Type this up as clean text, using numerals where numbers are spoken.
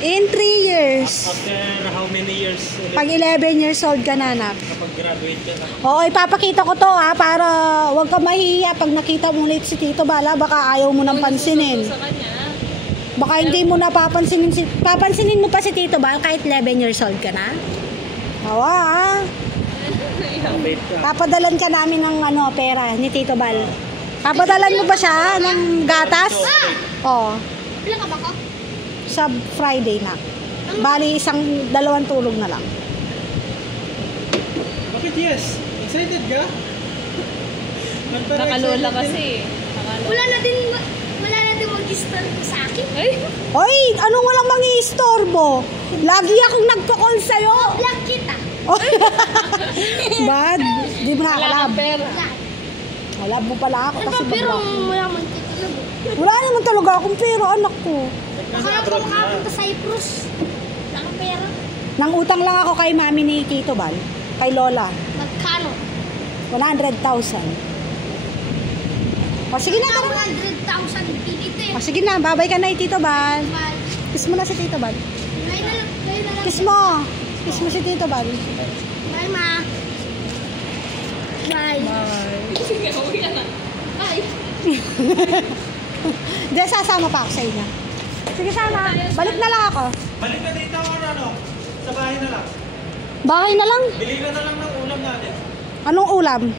In 3 years. After how many years? Pag 11 years old ka na, anak. Kapag graduate ka na. Oo, ipapakita ko to ha, para wag ka mahihiya pag nakita mo ulit si Tito Bala, baka ayaw mo nang pansinin. Sa kanya. Baka hindi mo na papansinin mo pa si Tito Bal kahit 11 years old ka na. Awa ha. Wait ka. Papadalan ka namin ng pera ni Tito Bal. Papadalan mo ba siya ng gatas? Oo. Ilan ka ba ko? Sa Friday na. Bali, 2 tulog na lang. Bakit yes? Excited ka? Nakalola kasi. Wala na din mag-store sa akin. Ay! Oy, anong walang mangi-istorbo? Lagi akong nagpa-call sa'yo. Black kita. Bad? Di mo nakakalab. pera. Kalab mo pala ako kasi Pero babak. wala man kita. Wala naman talaga akong pera, anak ko. Akala ko makapunta sa Cyprus. Wala kang pera. Nang utang lang ako kay mami ni Tito Bal, kay Lola. Magkano? 100,000. O sige na, tara. 100,000 pinito eh. O sige na, babay ka na Tito Bal. Kiss mo na si Tito Bal. Ngayon na lang. Kiss mo. Kiss mo si Tito Bal. Bye, ma. Bye. Sige, uwi ka na. Bye! Hindi, sasama pa ako sa inyo. Sige, sana. Balik na lang ako. Balik ka dito or ano? Sa bahay na lang. Bahay na lang. Bili ka na lang ng ulam natin. Anong ulam?